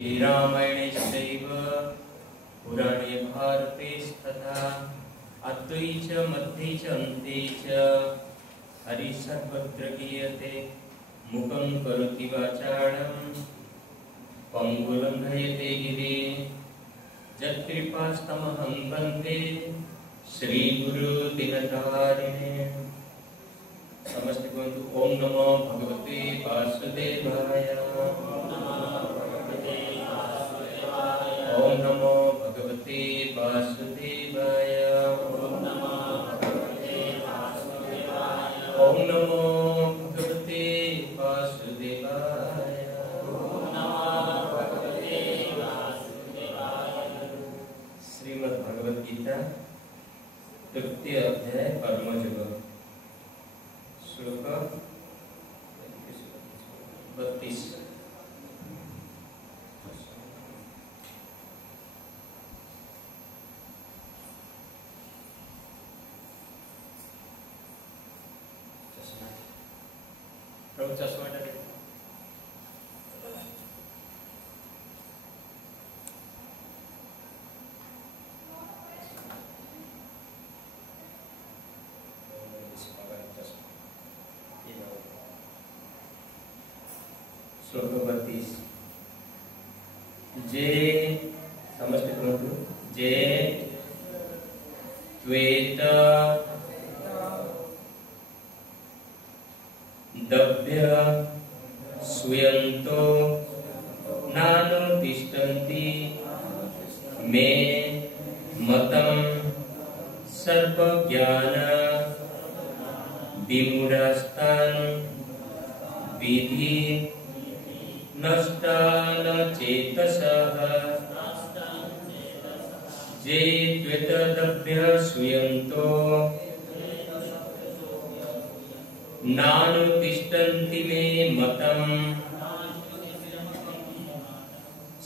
रामायणेश्वैव पुराणे भारते तथा अद्वै च मध्ये च अन्ते च हरिः सर्वत्र गीयते मुखं करोति वाचालं पङ्गुलङ्घयते गिरिं यत्कृपास्तमहं वन्दे श्रीगुरुदिनतारिणे। समस्त कुहतु ओम नमो भगवते वासुदेवाय। ओम नमो भगवते वासुदेवाय। ओम नमो भगवते वासुदेवाय। ओम नमो भगवते वासुदेवाय। ओम नमो भगवते वासुदेवाय। श्रीमद् भगवद गीता तृतीय अध्याय कर्मयोग श्लोक 32। प्रभु चश्मा श्लोक 32। जे समस्त कहतु जे त्वेत दभ्य सुयन्तो नानुतिष्ठन्ति मे मतं सर्वज्ञान विमूढस्तान् विधि नष्टान चेतसः। जे त्वेतदभ्य सुयन्तो नानुतिष्ठन्ति मे मतं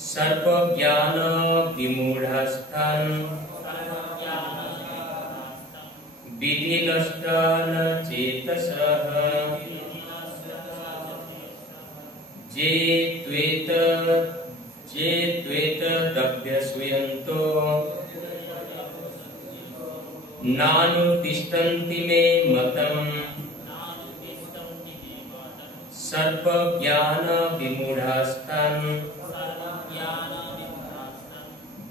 सर्वज्ञान विमूढस्तान् विधि नष्टान चेतसः। जे त्वेतदभ्य सुयन्तो नानुतिष्ठन्ति मे मतं सर्वज्ञान विमूढस्तान्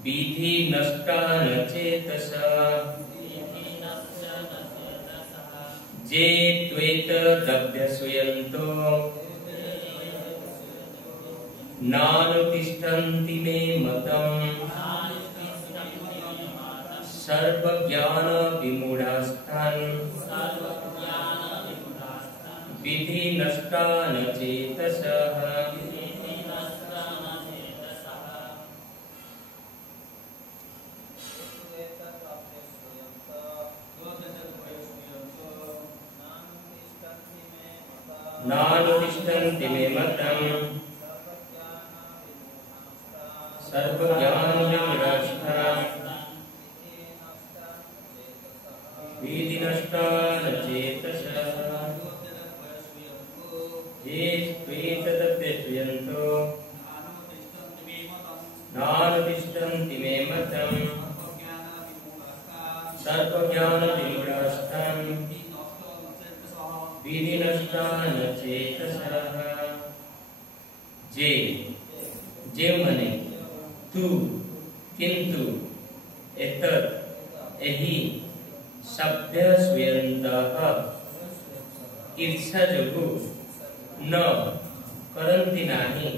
विधि नष्टान चेतसः। जे त्वेतदभ्य सुयन्तो नानुतिष्ठन्ति मे मतं सर्वज्ञान विमूढस्तान् विधि नष्टान चेतसः। नानुतिष्ठन्ति मे मतं सर्वज्ञान विमूढस्तान् विधि नष्टान चेतसः। ये त्वेतदभ्य सुयन्तो नानुतिष्ठन्ति मे मतं सर्वज्ञान विमूढस्तान् विधि नष्टान चेतसः। जे मने तू किंतु एतत् एहि सभ्य सुयन्तः ईर्ष्या जोगु न करन्ति नाही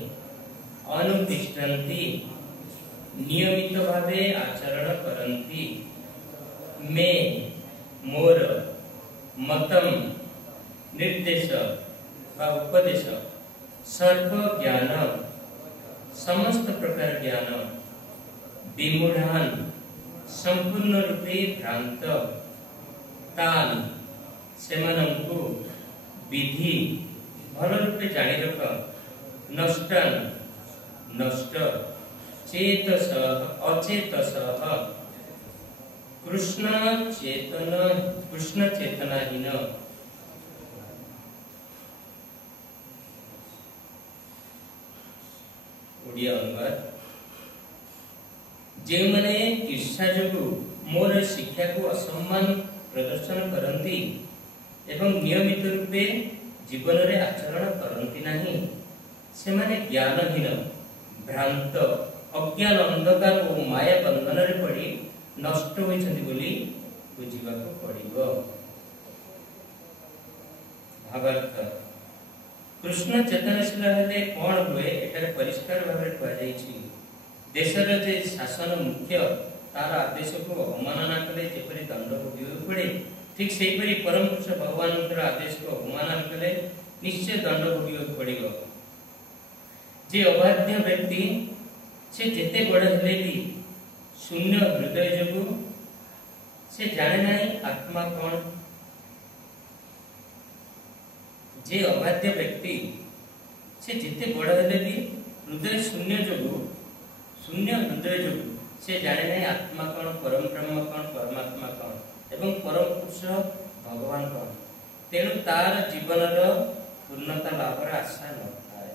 अनुतिष्ठन्ति नियमित भावे आचरण करन्ति मे मोर मतम निर्देश वा उपदेश सर्व ज्ञान समस्त प्रकार ज्ञान विमूढ़ान संपूर्ण रूपे भ्रांत तान सेमानंकु विधि भल रूपे जानी रख नष्टान नष्ट चेतस अचेतसः कृष्ण चेतनाहीन ओडिया अनुवाद जे माने ईर्ष्या जोगु मोर शिक्षा को असम्मान प्रदर्शन करती एवं नियमित रूपे जीवन रे आचरण करती नहीं से माने ज्ञानहीन भ्रांत अज्ञान अंधकार और माया बंधन रे पड़ी नष्ट होइछन्ति बोली बुझिबाको पड़िबो। भावार्थ कृष्ण चेतनशील हेले कोन हुए एटारे परिष्कार भाबरे कहा जाइछि देशर जे शासन मुख्य तार आदेश को अवमानना कले जेपरि दंड भोगिबो पड़े ठीक सेही परि परम पुरुष भगवानकर आदेश को अवमानना कले निश्चय दंड भोगिबो पड़िबो। जे अबाध्य व्यक्ति से जेते बड़ हेले भी शून्य हृदय जोगु से जाने नहीं आत्मा कौन। जे अबाध्य व्यक्ति से जिते बड़ हेले भी हृदय शून्य जोगु शून्य हृदय जोगु से जाने नहीं आत्मा कौन परम ब्रह्म कौन परमात्मा कौन एवं परम पुरुष भगवान कौन तेणु तार जीवन पूर्णता लाभर आशा न थाए।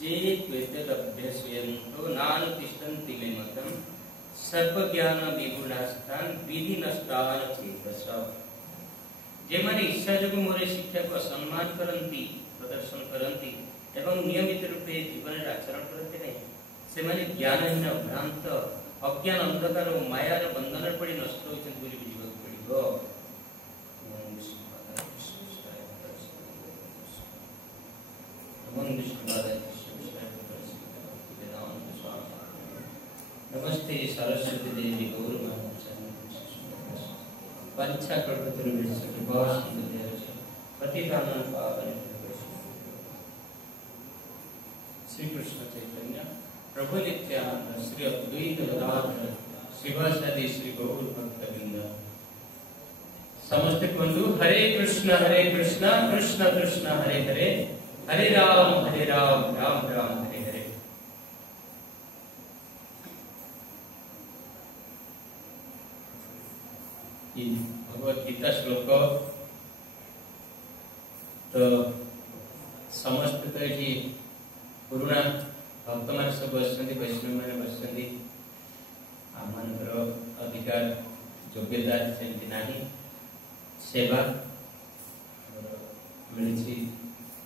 जे त्वेतदभ्यसयन्तो नानुतिष्ठन्ति मे मतम् सर्वज्ञान विगुणास्तान् विधि नष्टान् चेतस। जे माने इच्छा जोगु मोर शिक्षा को सम्मान करन्ति प्रदर्शन करन्ति एवं नियमित रूपे जीवन रे आचरण करते नहीं से माने ज्ञानहीन भ्रांत अज्ञान अंधकार और मायार बंधन रे पड़ी नष्ट होइछन्ति बोली बुझिबाक पड़िबो। नमस्ते सरस्वती देवी गौरवाणी पंचा कल्पतरुभ्यश्च कृपासिन्धुभ्यश्च पतितानां पावनेभ्यो श्री कृष्ण चैतन्य प्रभु नित्यानंद श्री अद्वैत गदाधर श्रीवासादि श्री गौर भक्तवृंद समस्त बंधु हरे कृष्ण कृष्ण कृष्ण हरे हरे हरे राम राम राम हरे हरे। भगवद गीता श्लोक तो समस्त तो ये पुराना भक्त मान सब बसंती वैष्णव माने बसंती आमंत्र अधिकार योग्यता सेमती नाही सेवा मिलछि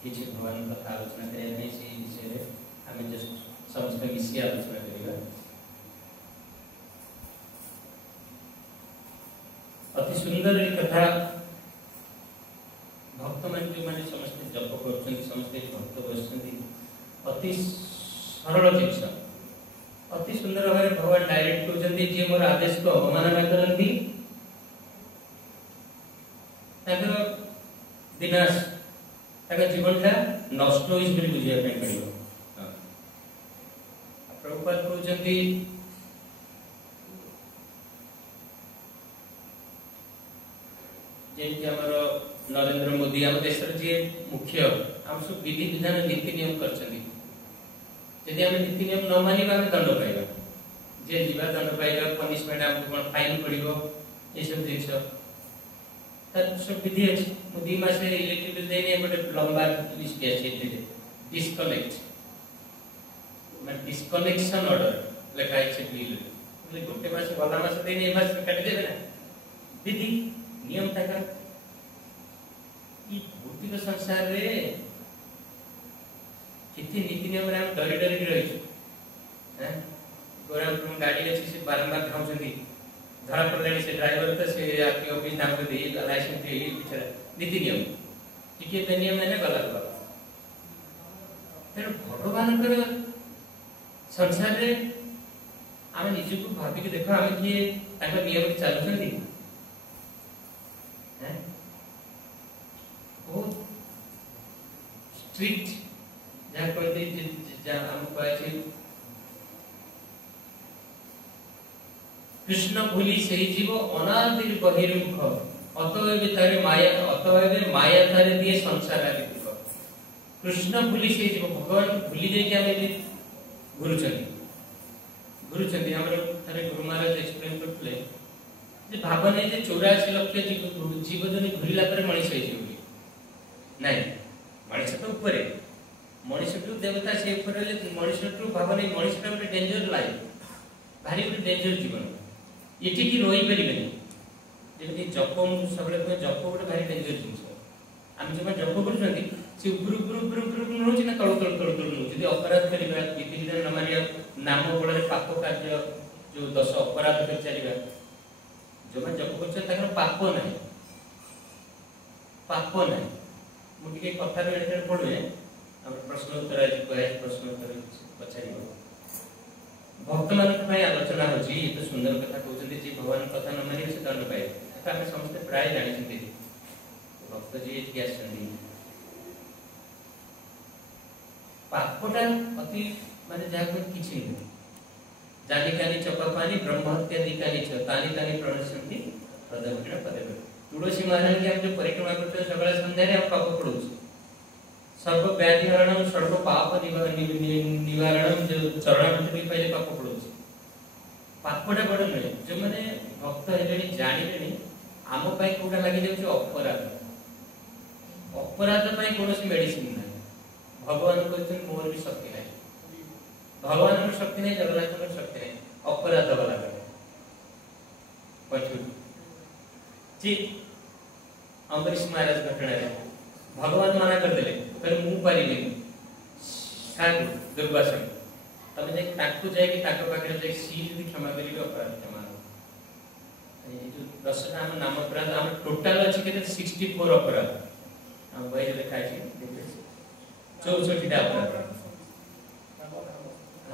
किछि भगवान कथा आलोचना करे नै से विषय रे हमें जस्ट समस्त विषय आलोचना करिबा। अति सुंदर एक कथा भक्त मान जो माने समस्त जप करछन समस्त भक्त बसंती अति सरल जिनिस अति सुंदर भाव भगवान डायरेक्ट कहते जे मोर आदेश को अवमानना करती विनाश जीवन का नष्ट हो बुझा पड़ो। प्रभुपाद कहते नरेंद्र मोदी आम देश जी मुख्य आम सब विधि विधान नीति नियम कर नीति नियम न मानिबा हम दंड पाइबा जे जीवा दंड पाइबा पनिशमेंट हमको कोन फाइन पड़िबो ये सब जिंस तर सब विधि अछि मोदी मासे इलेक्ट्रिक बिल देने बटे लंबा लिस्ट के अछि डिस्कनेक्ट मैं डिस्कनेक्शन ऑर्डर लेखा अछि बिल बोले गोटे मास गला मास देने मास काट देबे ना विधि नियम तक ई भौतिक संसार रे कितनी नीति नियम रे हम डरी डरी रही हैं गोरा तुम गाड़ी अच्छी से बारंबार खाउछंती धरा पड़ले से ड्राइवर तो से आके ऑफिस नाम दे लाइसेंस दे बिचारा नीति नियम टिके ते नियम ने गलत बात तेरे भगवान कर संसार रे हम निज को भाबी के देखो हम कि ताको नियम चलुछंती हैं बहुत स्ट्रिक्ट जहाँ कहते जहाँ हम कहते कृष्ण भूली सही जीव अनादिर बहिर्मुख अतएव तारे माया तारे दिए संसार आदि दुख कृष्ण भूली सही जीव भगवान भूली जाई के हमें गुरुचंदी हमर थारे गुरु महाराज एक्सप्लेन करथले जे भावना जे 84 लाख जीव जने घुरिला पर मଣିଷ होई जीव नहीं मଣିଷ मनुष्यटू देवता से ऊपर मनुष्यटू भाव नहीं मनुष्यटा गोटे डेंजर लाइफ भारी गोटे डेंजर जीवन ये की रही पारे जमी जप सब जप गोटे भारी डेंजर जिन आम जो जप कर से नौ ना तल तल तल तल नौ अपराध करवा विधि विधान न मानिया नाम बल पाप कार्य जो 10 अपराध कर चलवा जो मैंने जप कर पाप ना पाप ना मुझे कथार पढ़े प्रश्न उत्तर आज कह प्रश्न उत्तर पचार भक्त मान आलोचना होती तो सुंदर कथा कहते जी भगवान कथा न मानिए से दंड पाए आम समस्त प्राय जानी भक्त जी आस पापटा अति माने जहाँ किसी नहीं जानी कानी चपा पानी ब्रह्म हत्या दिकानी छ तानी तानी प्रणश्यन्ति पदविण पदविण तुलसी महाराज की हम जो परिक्रमा करते हैं सकाळ संध्या रे हम पाप पडू सर्व व्याधि हरणम सर्व पाप निवारणम जो चरण में पहले पाप पडू पापटा बड़ नहीं जो माने भक्त हेलेनी जानिलेनी आम पाई कोटा लागि जाउछ अपराध अपराध पाई कोनोसी मेडिसिन ना भगवान कहते मोर भी शक्ति नहीं भगवान शक्ति नहीं जगन्नाथ शक्ति नहीं अपराध वाला जी अम्बरीश महाराज घटना भगवान मना कर देले फिर मु पारिबे साधु दुर्वासन तमे जे ताकू जाय कि ताको पाखरे जे सी यदि क्षमा करिवे अपराध क्षमा ए जो 10 नाम अपराध हम टोटल अछि केते 64 अपराध हम भाई लिखा अछि 64 टा अपराध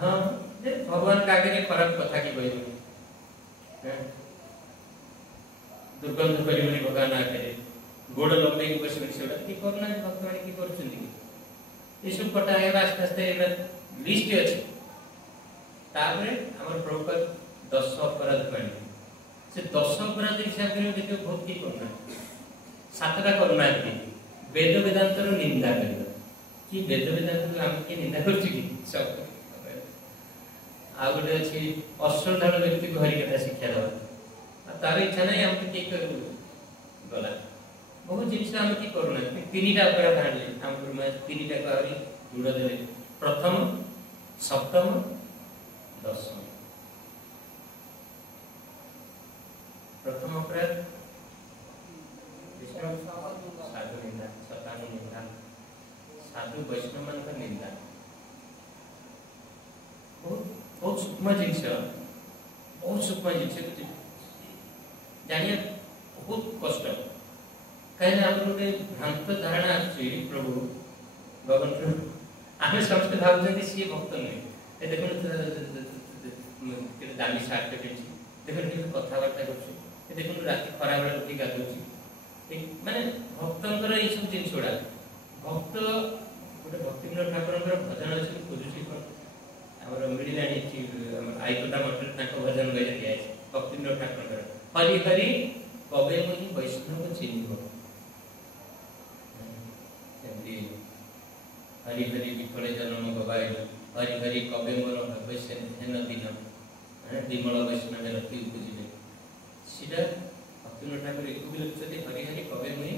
हाँ भगवान का आगे खराब कथा की कह दुर्गंध करी भगवान आगे गोड़ लंबे बस कि करना भक्त माने की करछन्ती ये सब कटा है आस्ते आस्ते लिस्ट अछि ताबरे हमर प्रभुपाद 10 अपराध पानी से 10 अपराध हिसाब करे देखियो बहुत की करना 7टा करना है वेद वेदांतर निंदा करना कि वेद वेदांत हम की निंदा करछि कि सब आ गोटे अछि अश्रद्धालु व्यक्ति को हरि कथा शिक्षा दवा तार इच्छा नहीं हम के करू गला बहुत जिनिस हम की करूना तीनटा अपराध आनले हम गुरुमा तीनटा को हरि जुड़ देले प्रथम सप्तम दशम प्रथम अपराध विष्णु साधु निंदा सतानु निंदा साधु वैष्णव मान का निंदा बहुत सूक्ष्म जिनिस बहुत सूक्ष्म जिनिस जानिया बहुत कष्ट कहीं हम गोटे भ्रांत धारणा अच्छी प्रभु भगवान आम समस्त भावुँ सी भक्त नुहे देखो दामी सार्ट देखो कथबार्ता कर देखो राति खरा बेला उठी गाधुची माने भक्तर ये सब जिन गुड़ा भक्त गोटे भक्तिन्द्र ठाकुर भजन अच्छे खोजुची हमर मिडिलानी आईकोटा मठ भजन गाई दिया भक्तिन्द्र ठाकुर हरि हरि कबे मुझे वैष्णव चिन्ह हरि हरि विफले जन्म गवाई हरि हरि कबे मोर अवश्य हेन दिन विमल वैष्णव रति बुझे सीधा भक्तिन्द्र ठाकुर एक भी लिखते हरि हरि कबे मुझे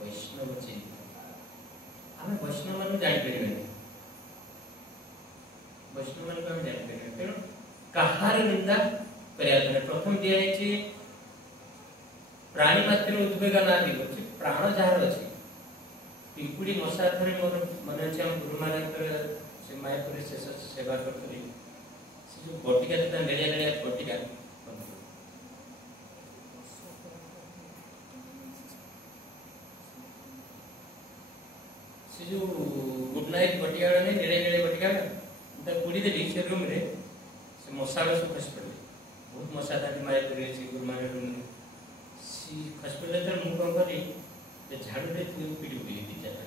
वैष्णव चिन्ह आम वैष्णव मान जापर वैष्णव मान को जापर तेणु कहार निंदा कर प्रथम दिखाई प्राणी मात्र उद्वेग ना दी प्राण जार अच्छे पिंपुड़ी मशा थे मोर मन अच्छे गुरु महाराज से मायापुर शेष सेवा करी जो बटिका था नेड़िया नेड़िया बटिका से जो गुड नाइट बटिका नहीं नेड़िया नेड़िया बटिका पूरी देली से रूम रे से मशा सब खस पड़े बहुत मशा था मायापुर गुरु महाराज रूम खस पड़े तो मुझे कौन करी झाड़ू दे पीड़ी उड़ी दी जाता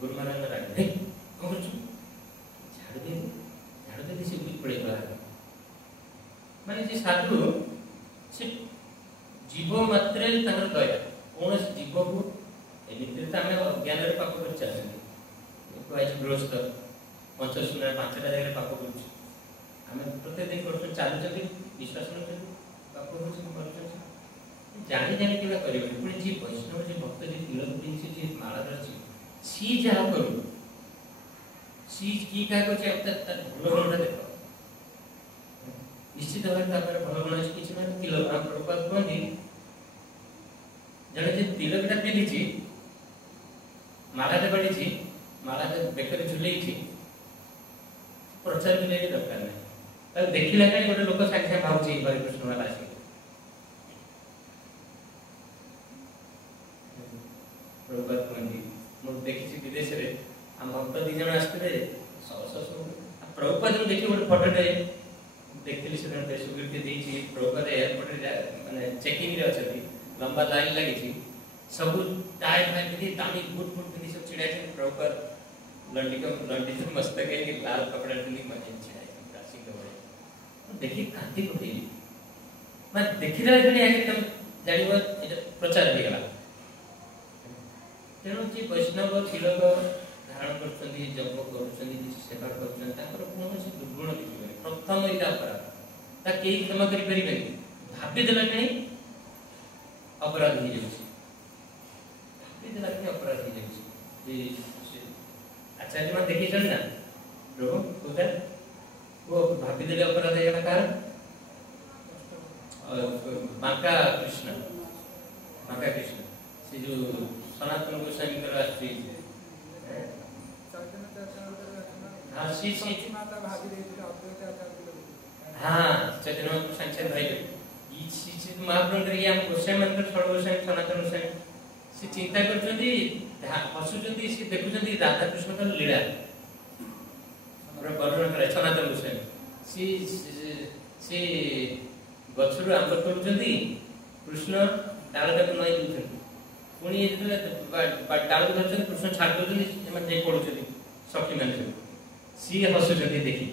गुरु महाराज राग कौन झाड़ू दे से उड़ी पड़े माने जे साधु से जीव मात्रे दया कौन जीव को एमती तो आम अज्ञान पाप कर चलते गृहस्थ पंचशून्य 5टा जगह पाप कर प्रत्येक दिन कर चलुँच विश्वास पाप कर जानी जानी केवल करें पुणी जी वैष्णव जी भक्त जी तिलक जी माला रही सी जहाँ करू सी की क्या को भल गुणटा देख निश्चित भाव भल गुण किसी ना तिलक आम प्रभुपाद कहते जड़े तिलकटा पिंधि मालाटे बाड़ी मालाटे बेकर झुले प्रचार भी दरकार नहीं देखला कहीं गोटे लोक सागे सागे भावुँ हरिकृष्ण वाला आस प्रभुपाद कहते मुझे देखी विदेश में आम भक्त दी जन आसते प्रभुपाद देखिए गोटे फटोटे देखी से सुकृति प्रभुपाद एयरपोर्ट मानने चेकिंग अच्छा लंबा लाइन लगी सब टाई फाइन पिंधि दामी बुट बुट पिंधि सब छिड़ा प्रभुपाद लंडी से मस्तक लाल कपड़ा पिंधि मजे छिड़ा देखिए कांति पड़े मैं देखी एकदम जान प्रचार हो गला तेणु जी वैष्णव तिलक धारण कर जप कर सेवा कर दुर्गुण देखिए प्रथम यहाँ अपराध कई क्षमा करें भाविदेला अपराध हो जाए अपराध हो जाए आचार्य मैंने देखी ना प्रभु कौटा वो भाविदेले अपराध है कारण बांका कृष्ण से जो सनातन गोस्वामी हाँ चैतन्य संचय भाई महाप्रभु गोस्वामी मान षड गोस्वामी सनातन गोस्वामी से चिंता कर हसुँच से देखुं राधा कृष्ण लीला वर्णन कराए सनातन गोस्वामी सी गचर आंब तोड़ कृष्ण डालटा को नई दूसरी पुणी डाल को धरते कृष्ण छाड़ दे पड़ुं सखी मान सी हसुँच देखी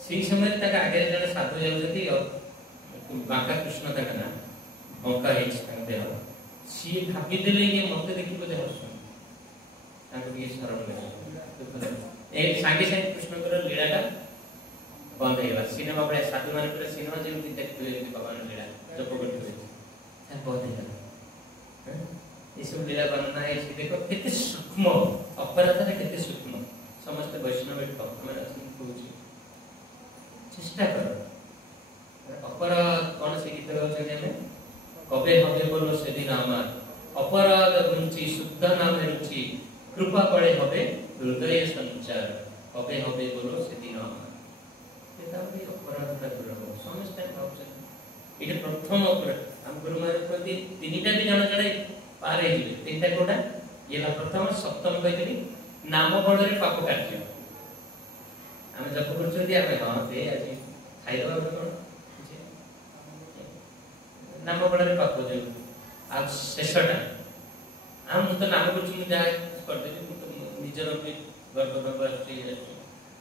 से समय आगे जड़े साधु जाऊँगी बांका कृष्ण तक ना बंका देह सी भाविदेले ये मत देखी बोधे हसुँ शरण सागे सागे कृष्ण लीलाटा बंद हो सिनेमा भाई साधु मान सिनेमा जमी देखते भगवान लीला जप कर बंद हो सब लीला वर्णना है देख के सूक्ष्म अपराध के सूक्ष्म समस्त वैष्णव भक्त मैंने चेष्टा कर अपराध कौन से गीत गाँव कबे हबे बोलो से दिन आमार अपराध रुचि शुद्ध नाम रुचि कृपा पड़े हबे हृदय संचार कबे हबे बोलो से दिन आमार अपराध समस्त ये प्रथम अपराध आम गुरु महाराज कहते तीनटा भी जन जड़े पार तीनटा कौटा ये प्रथम सप्तम कहते नाम बल पाप कार्य आम जप कर हाँ दे आज खाईदे कौन नाम बल पाप जो आ शेषटा आम तो नाम करदेवी निजर गर्भ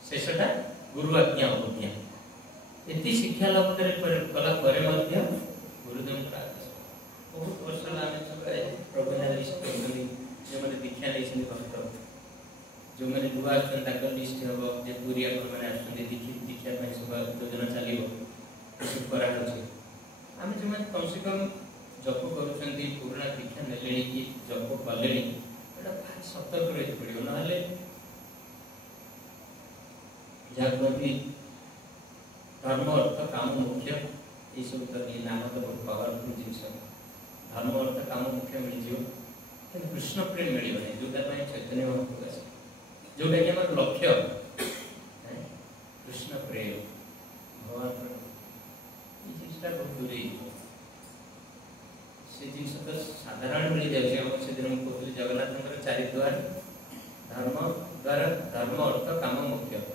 शेषटा गुरु आज्ञा अवज्ञा ये शिक्षा लाभ कला गुरुदेव बहुत वर्ष प्रभु लिस्ट जो मैंने दीक्षा नहीं भक्त जो मैंने नुआ लिस्ट हम जो पूरी मैंने दीक्षा सब योजना चलो आम जो मैंने कम से कम जप कर पुराणा दीक्षा ने कि जप कले सतर्क रही पड़ो ना कहती धर्म अर्थ काम मुख्य ये सब तो ये नाम तो बहुत पावरफुल जिन धर्म अर्थ काम मुख्य मिल कृष्ण प्रेम मिल जोटा चैतन्य महाप्रभु आस जोटा कि आम लक्ष्य कृष्ण प्रेम भगवान ये जिनसा बहुत दूरी से जिन तो साधारण मिल जाए से दिन कहते जगन्नाथ चारिद्वार धर्म अर्थ काम मुख्य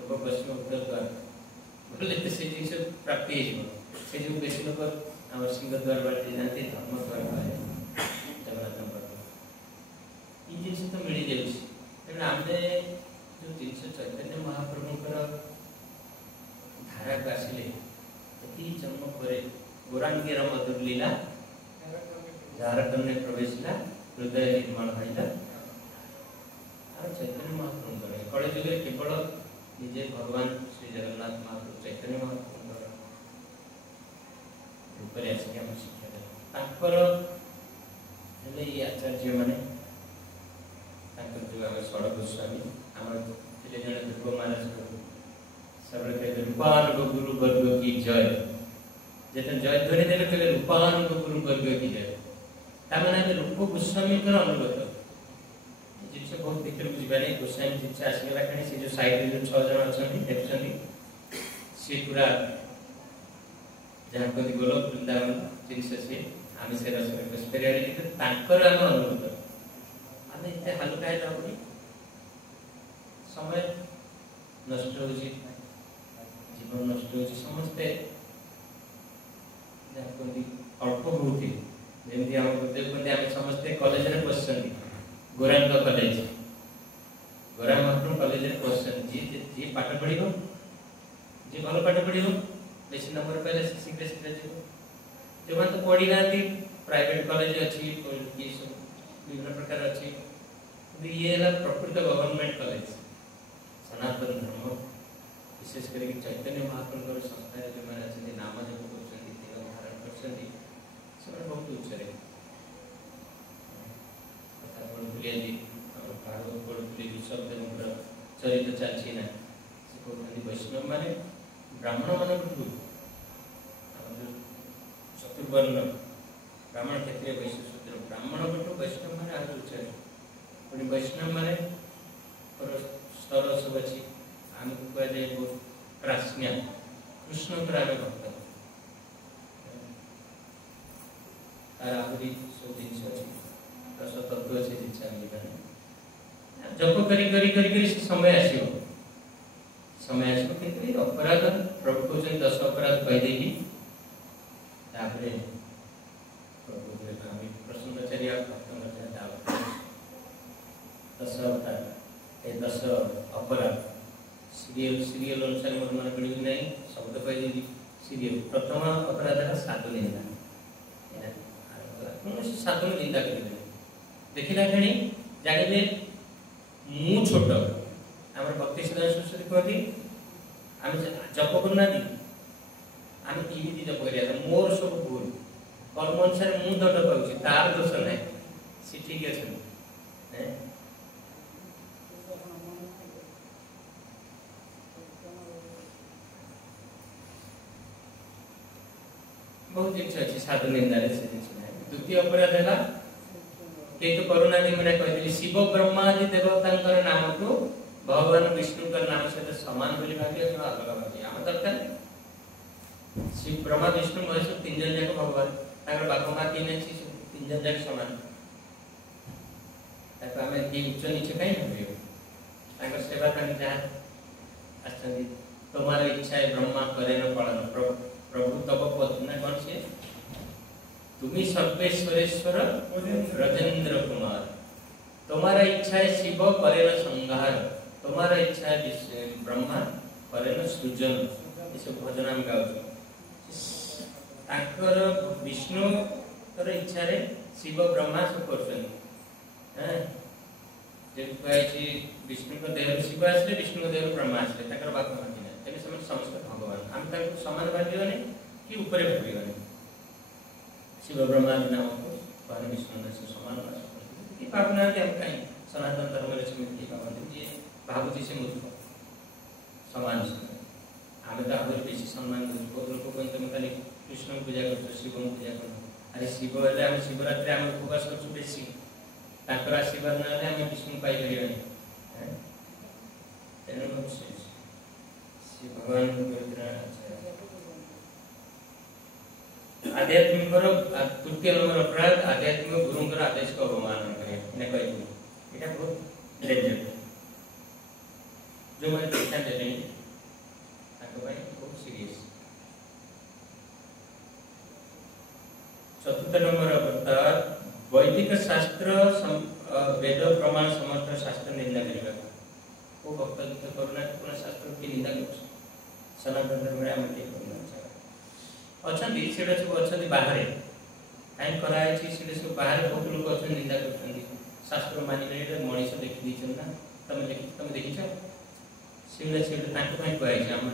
पूर्व पश्चिम उत्तर द्वार बोले से जिन प्राप्ति से जो बेसी लोग आम सिंह द्वार बाटे जाते धर्म द्वार जगन्नाथ ये जिन तो मिल जाए तेणु आम जो जिन चैतन्य महाप्रभुंर धारा को आसिले ये जन्म पर गौरांगीर मधुर लीला झारखंड में प्रवेश हृदय निर्माण होगा चैतन्य महाप्रभुंर कल जुगे केवल निजे भगवान श्री जगन्नाथ महाप्रभु चैतन्य महाप्रभुंर रूप आसिक आम शिक्षा ये आचार्य मैंने जो आम षड गोस्वामी आम जड़े ध्रुव महाराज सब कहते रूपानुग गुरु वर्ग की जय जैसे जय ध्वनि देने के लिए रूपानुग गुरु वर्ग की जय तामने रूप गोस्वामी अनुगत जिनसे बहुत देखिए बुझे गोस्वामी जिनसे आसगला कहीं से जो साइड जो 6 जन अच्छा देखते सी पूरा जहाँ कहते गोलोक वृंदावन जिनसे से आम से रसकर आम अनुगत आम इतने हल्का है समय नष्ट हो जीवन नष्ट हो समस्ते अल्प बहुत जमी आम समस्ते कॉलेज में बसुँच गोरांग कॉलेज गोरांग महाप्रभु कॉलेज में बसुँच जी पाठ पढ़ जी भल पाठ पढ़ बेसी नंबर पाइले शीघ्र शीघ्र जीव जो मैंने तो पढ़ी ना प्राइवेट कॉलेज अच्छी विभिन्न प्रकार अच्छी ये प्रकृत गवर्नमेंट कॉलेज सनातन धर्म विशेष कर चैतन्य महाप्रभु संस्था जो मैंने अच्छे नाम जप कर धारण कर बहुत उच्च कथा पढ़ुली आज भागवत पढ़ुली ऋषभदेव चरित चलती ना से कहते वैष्णव माने ब्राह्मण मान चतुर्वर्ण ब्राह्मण क्षत्रिय वैश्य शूद्र ब्राह्मण पटु वैष्णव माने आज उच्च पुणी वैष्णव माने स्तर सब अच्छी आमको कहुए बहुत प्राज्ञा कृष्ण पर आम भक्त तार आहरी सब जिन अच्छी रस तत्व अच्छे जिन जप करी समय आसो समय आसो कि अपराध प्रभु कहते 10 अपराध कहीदेगी प्रभु प्रसन्नचार्य भक्त 10 अवतार ये 10 अपराध सीरियल अनुसार मोर मन पड़ी नहीं शब्द कहीदेगी सीरियल प्रथम अपराध है साधु निंदा कौन साधु निंदा कर देखला खेणी जानिले मु छोट आम भक्ति सिद्धांत सरस्वती कहती आम जप करना आम इमिति जप कर मोर सब भूल कर्म अनुसार मु दंड पाऊँ तार दोष ना सी ठीक अच्छे बहुत जिन अच्छी साधु निंदा द्वितीय अपराध है किंतु करुणा मैंने कहते शिव ब्रह्मादि देवता नाम को भगवान विष्णु नाम सहित सामान बोली भावी अलग भावी आम दरकार शिव ब्रह्मा विष्णु महेश 3 जन जाक भगवान बाप माँ 3 अच्छी 3 जन जाक सामान आम उच्च नीच कहीं भाव सेवा करें जहाँ तुम्हारा इच्छा है ब्रह्मा करे न पालन प्रभु तब पत्ना कौन से तुम्हें सर्वेश्वरेश्वर ब्रजेंद्र कुमार तुम्हारा इच्छा है शिव करे न संहार तुम्हारा इच्छा है ब्रह्मा करे न सृजन ये सब भजन आम गाँव विष्णु इच्छा रे शिव ब्रह्मा सब कर विष्णु देह शिव आसले विष्णु देह ब्रह्मा आसले बाप मानी ना तेज समस्त भगवान आम सामान भाविगने कि ऊपर भाविगने शिव ब्रह्मादि नाम को भगवान विष्णु से समान भावना कहीं सनातन धर्म जी भावुची से मूर्ख समान आम तो आगे बेसी सम्मान बहुत लोग कहते तुम खाली कृष्ण पूजा कर शिव पूजा कर अरे शिव आम शिवरात्रि आम उपवास कर बेसी आशीर्वाद ना आम विष्णु पाई तेणु भगवान आध्यात्मिक तृतीय नंबर अपराध आध्यात्मिक गुरुंकर आदेश को अवमान करें बहुत डेंजर जो मैंने दीक्षा देने बहुत सीरियस चतुर्थ नंबर अपराध वैदिक शास्त्र वेद प्रमाण समस्त शास्त्र निंदा करने वो भक्त गीत करुणा पूर्ण शास्त्र की निंदा कर सनातन धर्म में आम करुणा अच्छा सब अच्छा बाहर कहीं कराई सब बाहर बहुत लोग अच्छा निंदा कर शास्त्र मानी मनीष देखी ना तुम देखी कही आम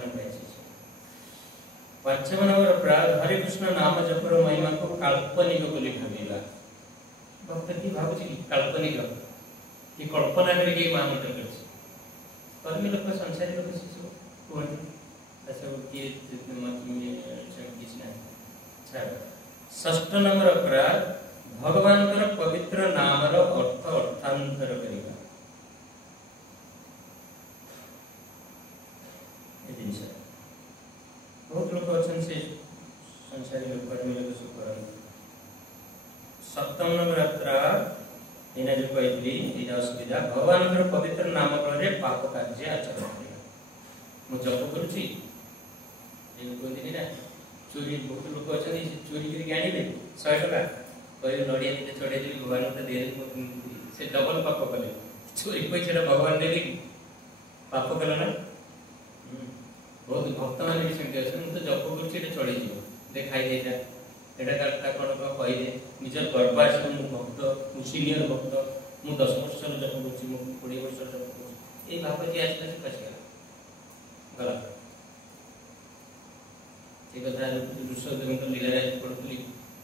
पंचम नंबर अपराध हरे कृष्ण नाम जपर महिमा को काल्पनिक बोली भाविला भक्त की भावुची काल्पनिक कि कल्पना करके महामंत्र कर षष्ठ नंबर अपराध भगवान पवित्र नाम अर्थ अर्थांतर करवा बहुत लोग अच्छा से संसारी लोग लोग सब कर सप्तम नंबर अपराध एना जो कहली एटा असुविधा भगवान पवित्र नाम रे पाप कार्य आचरण करवा मु जप करूची कहते ना चोरी बहुत लोग अच्छा चोरी करके आने 100 टका कह नड़िया नीचे चढ़े देवी भगवान को दे से डबल पाप कले चोरी पैसा भगवान देवी पाप कल ना बहुत भक्त मैंने भी सेमती अच्छे मुझे जप कर चढ़ी देखाई देता एटा कौन कह निज गर्व आस भक्त मु सीनियर भक्त मु 10 वर्ष जप कर 20 वर्ष जप कर ये भाव जी आसला से पशिगला गला से कथा ऋषभदेव लीला पढ़ुली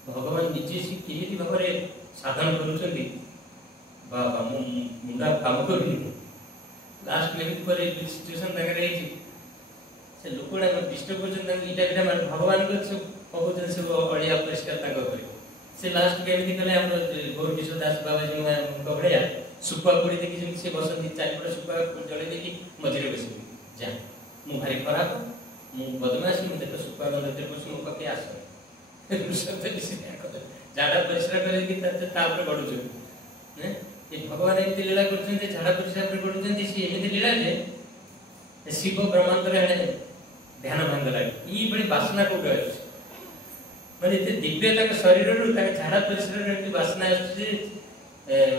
भगवान निजे से केमी भाव में साधन कर मुंडा काम कर लास्ट में सिचुएशन से लोकड़ा डिस्टर्ब कर भगवान को सब कहते सब अड़िया परिष्कार से लास्ट केमी कले गौर किशोर दास बाबा जी भैया सुपा कोड़ी देखी से बसती चारिपट सुपा जड़े देखी मझे बस जा मु भारी खराब मु बदमाश मुझे तो सुपा गंधे मो पाखे आस झाड़ा परिश्रा कर बढ़ुच भगवान एमती लीला कर झाड़ा परिश्रा बढ़ुं सी एमती लीला शिव ब्रह्मांतर ध्यान भंग लगे ये बड़ी वासना को माने दिव्यता शरीर झाड़ा परिश्रा वासना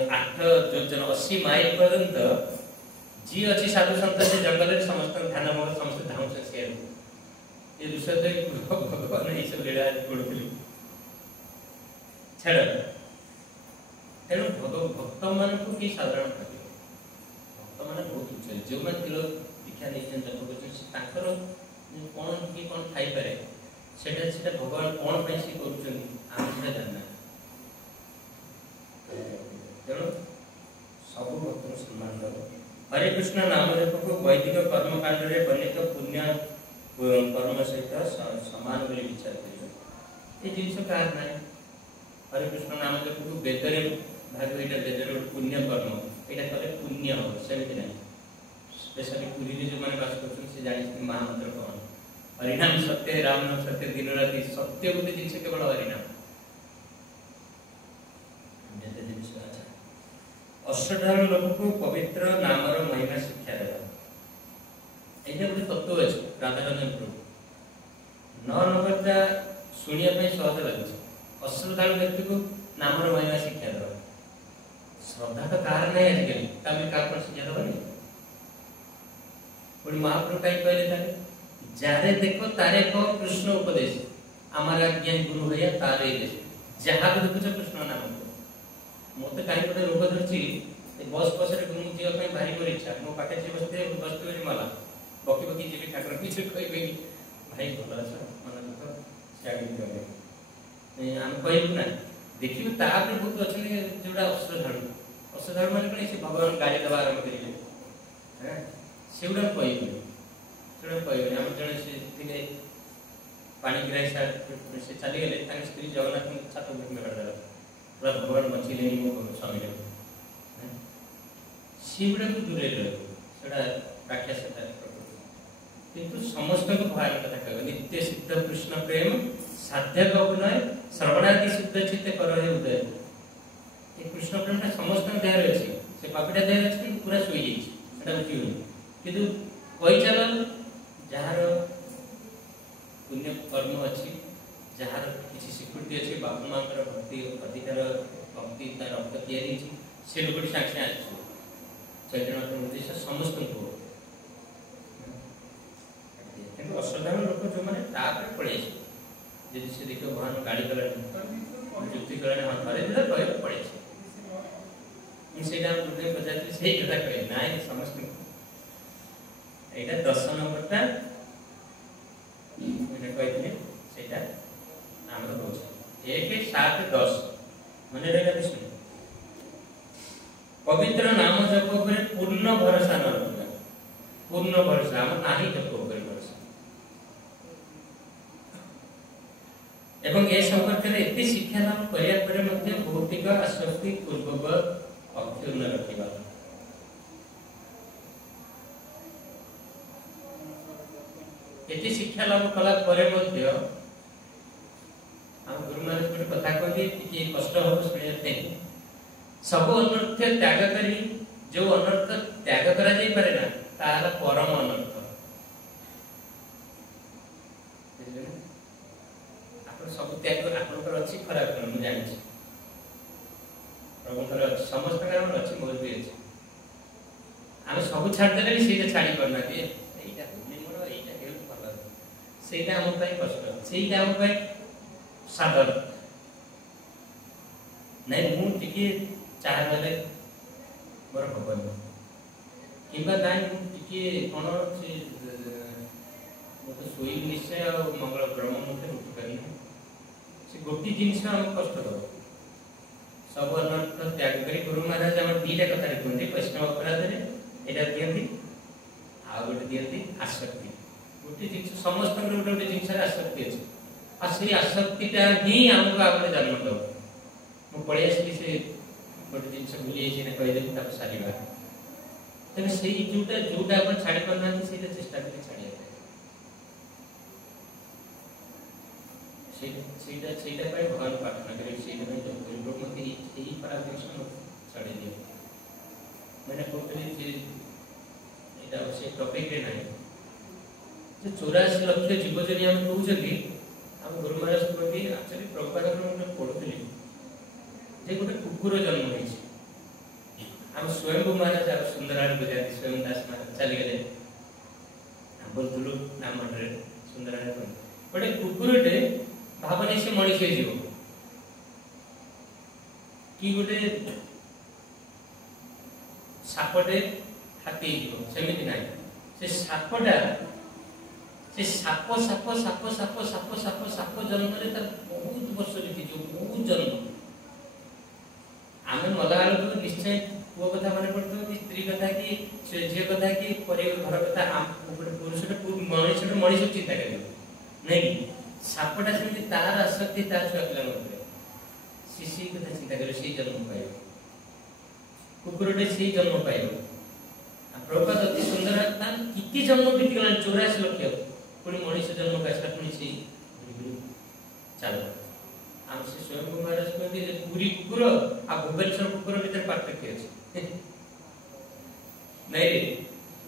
8 योजन 80 माइल पर्यंत जी अच्छी साधु संत से जंगल समस्त ध्यान मग समस्त धाम से ये भगवान ये सब लीला पढ़ुली छाड़ तेणु भक्त मान को कि साधारण भक्त मान बहुत उच्च जो मैंने दीक्षा नहीं जप कौन कि कौन खाई पारे सेटा भगवान कौन पे से करूछन आम से जानना तेणु सब भक्त सम्मान दो हरे कृष्ण नाम जप को वैदिक कर्म कांड रे बनित पुण्य कर्म सहित समान बोली विचार करियो ए जिंस कार नाही हरे कृष्ण नाम जप को वेदरे भाग एटा वेदरे पुण्य कर्म एटा करे पुण्य हो सेमिति नाही स्पेशली पुरी रे जो माने बास करछन से जानि महामंत्र कौन हरिनाम सत्य राम नाम सत्य दिन राति सत्य गोटे जिनस केवल हरिनाम अष्टाधारण लोक को पवित्र नामर महिमा शिक्षा देवा ये गोटे तत्व अच्छे राधारंजन प्रभु न नगरटा शुणा सहज लगे अश्रद्धालु व्यक्ति को नामर महिमा शिक्षा देवा श्रद्धा तो कार नहीं आजिकल क्या शिक्षा देवानी बड़ी महाप्रभु कहीं कहले जारे देखो तारे को कृष्ण उपदेश हमारा ज्ञान गुरु भैया तारे देश जहाँ भी देखो कृष्ण नाम मत कहीं गोटे रोग धरची बस बस जीवा भारी मोर इच्छा मो पाखे जी बसते बसते मला बकी बकी जी ठाकुर किसी कहे भाई भल अस मन दुख आम कहू ना देखिए तापर बहुत अच्छे जोड़ा अश्रद्धालु मैंने से भगवान गाड़ी देवा आरंभ करेंगे से गुड़ा कहूँ आम जड़े पाणिग्राही से चली गले स्त्री जगन्नाथ छात पूरा भगवान बचेले मो स्वामी सी गुड़ा दूरे राक्षस किंतु समस्त को भगवान कथा कह नित्य सिद्ध कृष्ण प्रेम साध्य अभिनय श्रवणादि शुद्ध चित्त कर उदय ये कृष्ण प्रेम समस्त देह अच्छी से पापीटा देह अच्छी पूरा शोई बुझे कि कही चल जार पुण्य कर्म अच्छी जार किसी स्वीकृति अच्छी बापू माँ भक्ति अधिकार भक्ति तार रक्त तैयारी से लोग साक्षी आस चैतन्य उद्देश्य समस्त को असाधारण लोक जो मैंने पड़े जब से देखो भगवान गाड़ी कला जुक्ति कला हाँ थरे कह पड़े पचार से कथा कहे ना समस्त एटा 10 नंबरटा मैंने कहते सेटा आमर होछ 1 7 10 माने रहला सुन पवित्र नाम जप करे पूर्ण भरोसा न रखना पूर्ण भरोसा हम नाही जप करे भरोसा एवं ए संपर्क विषय एते शिक्षा लाभ करिया परे मध्ये भौतिक आसक्ति पूर्वक अक्षुण्ण रखिबा एते शिक्षा लाभ कला परे मध्ये हम गुरु महाराज को कथा कहली कि कष्ट हो सुनिते सब अनर्थ त्याग करी जो अनर्थ त्याग करा जाई पारे ना ताला परम अनर्थ सब त्याग आपनकर अछि खराब कर मु जानि छी प्रभुकर अछि समस्त कारण अछि मोर भी अछि हम सब छाड़ देले सेटा छाड़ी करना दिए एटा होनी मोर एटा हेल्प करला सेटा हम पई कष्ट सेटा हम पई साधन नहीं मु टिके चाहले मोर भगवान किबा नाही मु टिके कोन से मते सोई निश्चय और मंगल ब्रह्म मते उठ करी से गोटी जिंस हम कष्ट दो सब अनर्थ त्याग करी गुरु महाराज हम दीटा कथा लिखुंदी वैष्णव अपराध रे एटा दियंती आ गोटे दियंती आसक्ति गोटी जिंस समस्त गोटे जिंस रे आसक्ति अछि आ से आसक्तिटा ही हमको आगे जन्म दो मु पळे आसी से गोटे जिंस भूली जे ने कहि दे ता सारीबा तने सेही जोटा अपन छाडी करना सेटा चेष्टा करी छाडी सेटा पर भगवान प्रार्थना करे सेटा में जो लोग मते यही परामर्शन छाडी दियो मैंने कोतली जे एटा से टॉपिक रे नाही जे 84 लक्ष जीव जनी हम कहउछली हम गुरु महाराज को भी एक्चुअली प्रभुपाद को पढुतली जे गोटे कुकुर जन्म होइछि हम स्वयं महाराज आ सुंदरान गुजराती स्वयं दास महाराज चली गले हम बोलतलु नाम रे सुंदरान गोटे कुकुरटे भावने से मणिष हो जीव कि गोटे सापटे हाथी जीव सेमिति नाही से सापटा से साप साप साप साप साप साप साप जन्म रे तर बहुत वर्ष बीती जो बहुत जन्म आमे मलाल को निश्चय वो कथा माने पड़तो कि स्त्री कथा कि जे कथा कि परिवार घर कथा हम पुरुष के मणिष चिंता करियो नहीं सापटा से तार आसक्ति तार छुआ पिला मते शिशि कथा चिंता करियो से जन्म पाइयो कुकुरटे से जन्म पाइयो प्रभुपाद अति सुंदर था किति जन्म बीती गला 84 लक्ष पुणी मनीष जन्म का पुणी से चलो हम से स्वयं महाराज कहते जे पूरी कुकुर आ भुवनेश्वर कुकुर भीतर पार्थक्य अछि नहीं रे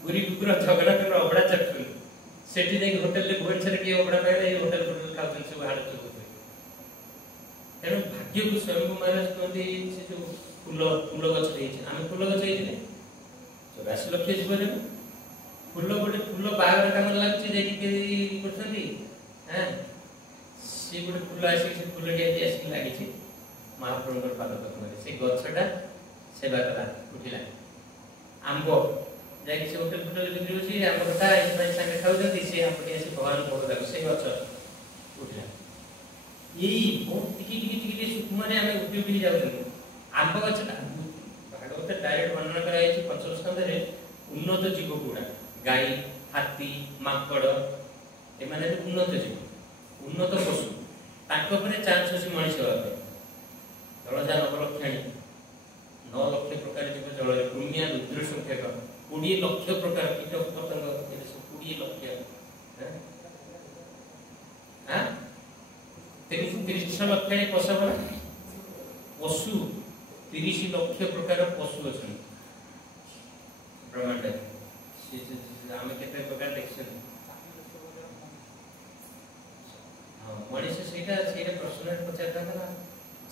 पूरी कुकुर झगड़ा कर अबड़ा चटुन सेठी जाई होटल ले भुवनेश्वर के अबड़ा पाइले होटल खाउछन सब हाड़ चुकुते तेनु भाग्य को स्वयं महाराज कहते से जो फूल गछ रही हम फूल गछ हेइले 84 लक्ष जीवन फूल गोटे फूल बागर काम लागछि जे कि करछथि हैं से गोटे फूल आसी से फूल के आसी लागिछि महाप्रभुर पाद पद्म से गछटा सेवा करा उठिला आंबो जाई से होटल फूल बिक्री होछि आंबटा इतना संगे खाउ जति से आपटे आसी भगवान भोग दाउ से गछ उठिला यही बहुत टिकी सुकुमारे हमें उपयोगी जाउछन आंब गछटा भागवत डायरेक्ट वर्णन कराई छि पंचम स्कंध रे उन्नत जीव गुडा गाई हाथी माकड़ ए माने उन्नत जीव उन्नत पशु ताको परे चांस अछि मनुष्य होबे जलजा नवलक्षणी 9 लक्ष प्रकार जीव जल रे पुण्य रुद्र संख्यक 20 लक्ष प्रकार कीट पतंग ए सब 20 लक्ष हां 30 लक्षणी पशु 30 लक्ष प्रकार पशु अछि ब्रह्मांड आम केते प्रकार देखछन हां मनीष सेटा प्रश्न पचारता था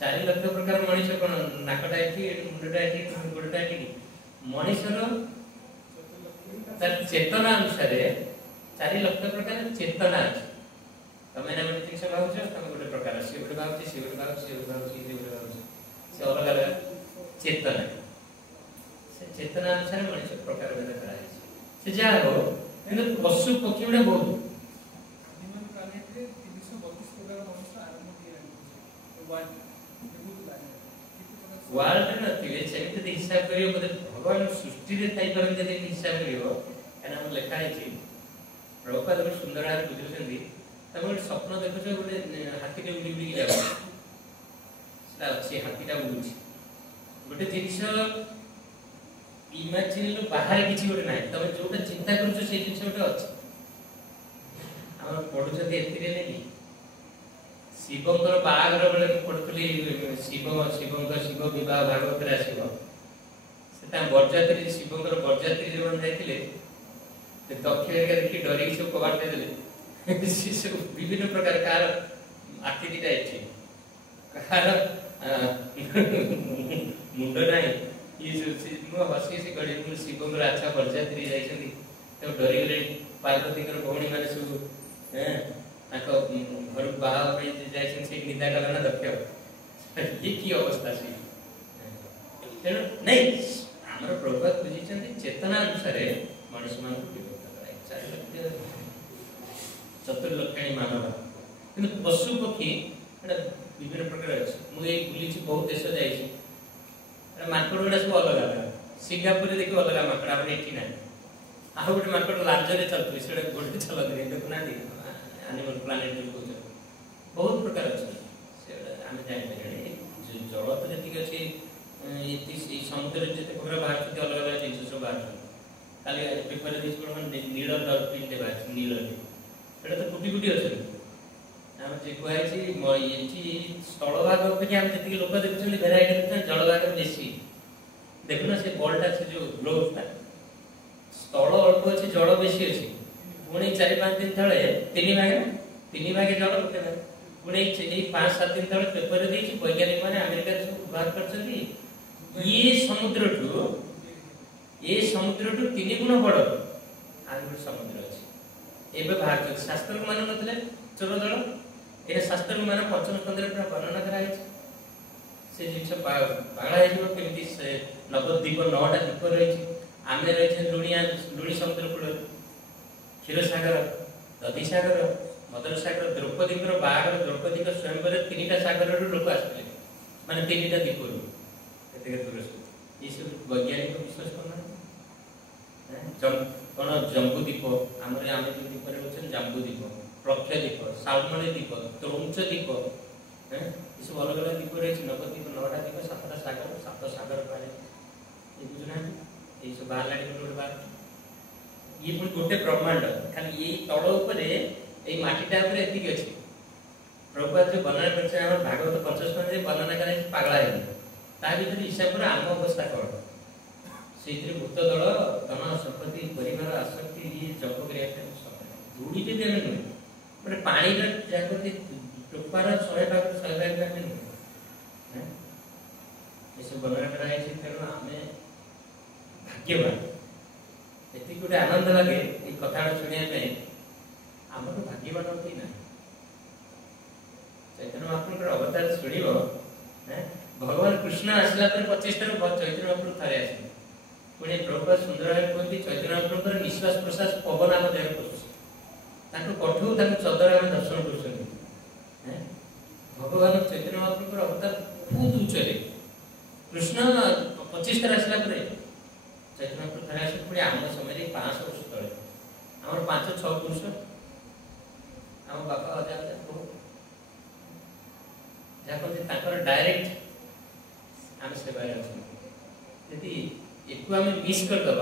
4 लक्ष प्रकार मनीष कोन नाकटा एठी मुंडटा एठी गोडटा एठी मनीष रो तर चेतना अनुसार 4 लक्ष प्रकार चेतना अछि तमे ना ठीक से भावछ तमे गोटे प्रकार से गोटे भावछ से गोटे भावछ से गोटे भावछ से गोटे भावछ से अलग अलग चेतना से चेतना अनुसार मनीष प्रकार भेद करा से जा हो किंतु पशु पक्षी गुडा बहुत आदिम काले रे 332 प्रकार मनुष्य आरंभ किया वर्ल्ड न थिले सेमिते हिसाब करियो बदे भगवान सृष्टि रे थाई परम जदि हिसाब करियो एना हम लेखा है प्रभुपाद सुंदर आर बुझुछंदी तब स्वप्न देखो गोटे हाथी के उड़ी उड़ी जाबो ता अच्छी हाथीटा उड़ुछि गोटे जिनिस इमेजिन बाहर किसी गोटे ना तुम जोटा चिंता कर जिन गोटे अच्छे आम पढ़ुं ए शिवंकर बाहागर बेले पढ़ुली शिव शिव विवाह भागवत आसो से बरजात्री शिवंकर बरजात्री जो मैंने दक्षिण देखिए डर सब कबाट देदेले सब विभिन्न प्रकार कार आखि दीटा ये कहार मुंड ना ये हसी हसी गड़ी शिवंकर आच्छा बरजात्री जाइए डरीगले पार्वती भौणी मैंने सब घर बाहर निंदा कला ना दक्ष ये की अवस्था से तेणु नहीं आम प्रभुपाद बुझी चेतना अनुसार मनुष्य मान चतुर्लक्षणी मानव कि पशु पक्षी विभिन्न प्रकार अच्छे मुझे बुली बहुत देश जा माकड़ गुड़ा सब अलग अलग सिंगापुर देखिए अलग माकड़ आपने ये ना आ गोटे माकड़ लांचरे चलते से गोटे चलते देखुना एनिमल प्लानेट जो कह बहुत प्रकार अच्छे आम जाने जल तो जी अच्छी समुद्र जिते प्रकार बाहर अलग अलग जिन सब बाहर खाली पेपर नील डल्फिन बाहर नील से तो कोटी कोटी अच्छे आम जे कहुई स्थल भाग अपेक्षा आम जी लोक देखुं भेराइटी देखते जल भाग बेसी देखुना से बल्टा से जो ग्लोबटा स्थल अल्प अच्छे जल बेसी अच्छे पुणी 4-5 दिन तले 3 भागे जल गोटे भाग पुणी 5-7 दिन तले पेपर देखिए वैज्ञानिक मैंने अमेरिका सब बाहर कर ये समुद्र 3 गुण बड़ आगे गोटे समुद्र अच्छे एवं बाहर शास्त्र मान ना चोर जल ये शास्त्र मान 5म स्कंदे पूरा वर्णना कराई से जिन बाड़ा होमती नवद्वीप 9टा द्वीप रही आम रही लुणी समुद्र कूल क्षीर सागर दधी सागर मदर सागर द्रौपदी बाहर द्रौपदी स्वयंवर 3टा सागर लोक आसते माने 3टा द्वीप ये सब वैज्ञानिक विश्वास करना कौन जम्बूद्वीप आम जो द्वीप रोचे जम्बूद्वीप प्रक्षद्वीप सालमली द्वीप त्रौंच द्वीप ये सब अलग अलग द्वीप रही नवद्वीप 9टा द्वीप 7टा सागर 7 सागर पाए ये बुझुना ये सब बाहर गोटे बाहर ये पुणी गोटे ब्रह्मांड खाली ये तल ये मटीटा एति अच्छे प्रभुपाद जो वर्णना कर भागवत 55 वर्णना कर पागला है हिसाब आम अवस्था कौन से भूत दल धन संपत्ति परिवार आसक्ति ये जप रूढ़ी भी आम नुहे गोटे पानी जगह टोपार 100 भाग नुहे ये सब वर्णना कराई तेणु आम भाग्यवान ये गोटे आनंद लगे ये कथा शुणा आम तो भाग्यवान कि ना चैतन्य महाप्रभु अवतार शुण भगवान कृष्ण आसला 25 चैतन्य महाप्रभु थे आस पुणी प्रभुपाद सुंदर भाव कहते चैतन्य महाप्रभुर निश्वास प्रश्वास पवन आम देह पशु कठू चदर आम दर्शन कर भगवान चैतन्य महाप्रभुर अवतार बहुत उच्च कृष्ण 25 थर आसला चैतन्य महाप्रभु थे आस पुणी आम समय 500 वर्ष तले आम 5-6 पुरुष आम बापा अजा अजा जहाँ कहते डायरेक्ट आम सेवा अच्छे एक मिस करदे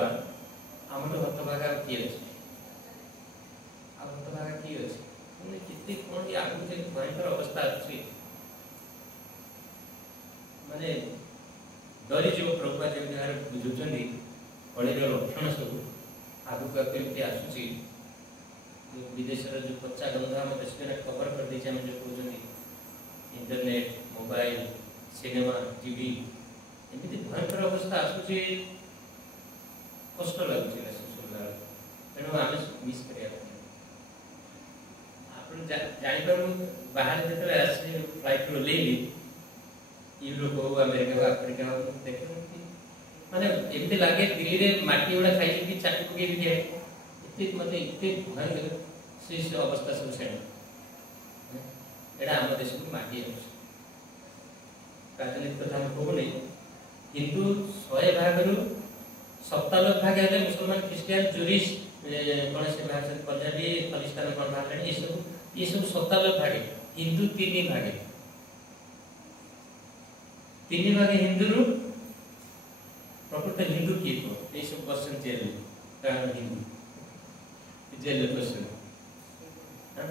आम तो हतभागा किए अच्छे हतभागा किए अच्छे कौन आगे भयंकर अवस्था अच्छी माने डरीज प्रभुपाद जमी बुझुंट कलिर लक्षण सब आगक कमी आसूसी विदेश जो कच्चा गंध आम देश खबर कर दें जो कहते इंटरनेट मोबाइल सिनेमा टीवी एमती भयंकर अवस्था आसूसी कष्ट लगुच तेणु आम मिस कर जापर बाहर जो आस फ्लाइट ओल्लैली यूरोप हो अमेरिका हो आफ्रिका हो देख माने एमती लगे दिल्ली में माटी गुड़ा खाई चाटी पकई दिए मत भयंकर से अवस्था सब से आम देश को माटी राजनीति कथा कहूनी किंतु 100 भाग 97 भाग है मुसलमान ख्रीस्टियान जूरिश कौन से बाहर पंजाबी खालिस्तान कौन बाहर ये सब 97 भागे हिंदू 3 भागे तीन भाग हिंदू प्रकृत हिंदू किए को ये सब क्वेश्चन जेल कारण हिंदू जेल क्वेश्चन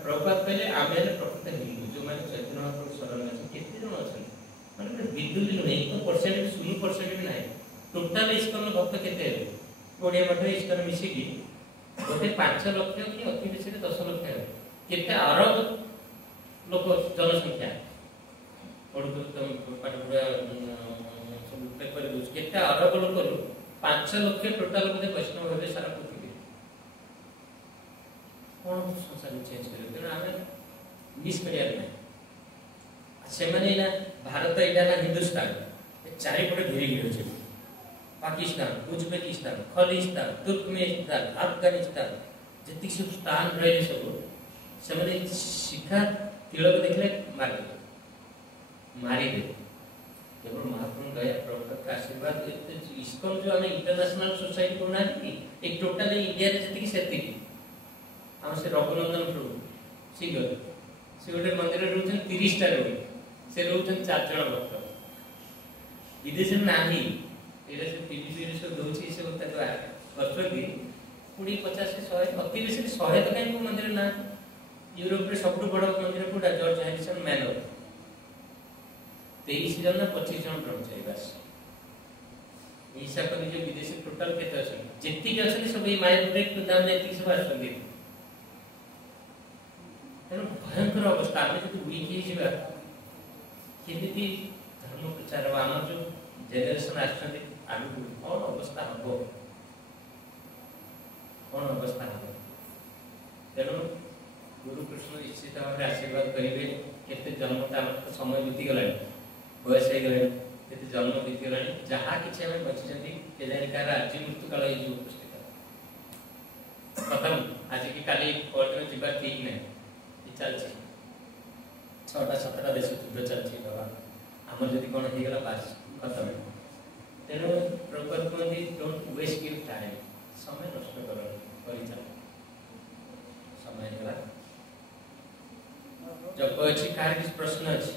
प्रभुपाद पहले आमे प्रकृत हिंदू जो माने चैतन्य महाप्रभु शरण में केते जन अछन माने बिल्कुल नहीं 1% 0% भी नहीं टोटल इस्कन भक्त केते ओडिया मठ इस्कन मिसी की गोटे 5 लाख कि अति बेसी 10 लाख केते अरब लोक जनसंख्या पढ़ु तुम पाठ पूरा सब पेपर यूज केते अरब लोक 5 लाख टोटल मध्ये वैष्णव होबे सारा पृथ्वी कोन संसार चेंज करे तेना हमें मिस करिया नहीं से माने ना भारत एटा ना हिंदुस्तान चारि पटे घेरी गेल छै पाकिस्तान उज्बेकिस्तान खलिस्तान तुर्कमेनिस्तान अफगानिस्तान जति सब स्थान रहे सब से माने शिखा तिलक देखले मारी दे केवल महाप्रभु दया प्रभु का आशीर्वाद इस्कॉन जो हमें इंटरनेशनल सोसाइटी कोना एक टोटल इंडिया रे जति सेति हम से रघुनंदन प्रभु सिंगर से गोटे मंदिर रहउछन 30 टा रूम से रहउछन 4 जण भक्त विदेश में नाही एरे से टीवी से दोची से होता तो करछोगी 20 50 से 100 अति बेसी 100 तो काई को मंदिर ना यूरोप रे सबटु बड़ मंदिर कोडा जॉर्ज हैरिसन मैनर 23 जन ना 25 जन ब्रह्मचारी बस ईसा को जो विदेश टोटल केते अछन जेति के अछन सब ई माया ब्रेक दाम जेति सब अछन तेणु भयंकर अवस्था आम जो वीक हो केमी धर्म प्रचार आम जो जेनेरेशन आगु कौन अवस्था हम कौन अवस्था हम तेणु गुरु कृष्ण निश्चित भाव आशीर्वाद करेंगे केते जन्म तो समय बीतीगला बयस हो गला केते जन्म बीतीगला जहाँ कि आम बची केजाणी आज मृत्यु काल ये उपस्थित प्रथम आज की काली कोर्ट में जीवा ठीक नहीं चलछि 6टा 7टा देश युद्ध चलछि बाबा हमर जदी कोन हे गेला बास खत्म तेनो प्रभुपाद कहते डोंट वेस्ट योर टाइम समय नष्ट करी चल समय गेला जब कोई कार किस प्रश्न अछि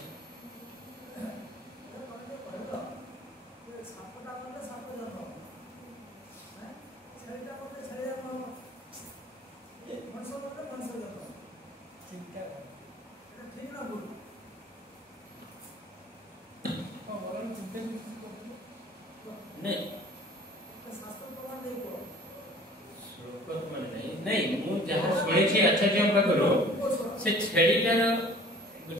नहीं मु जहां सुने छी अच्छा जे हम करो से छेड़ीटार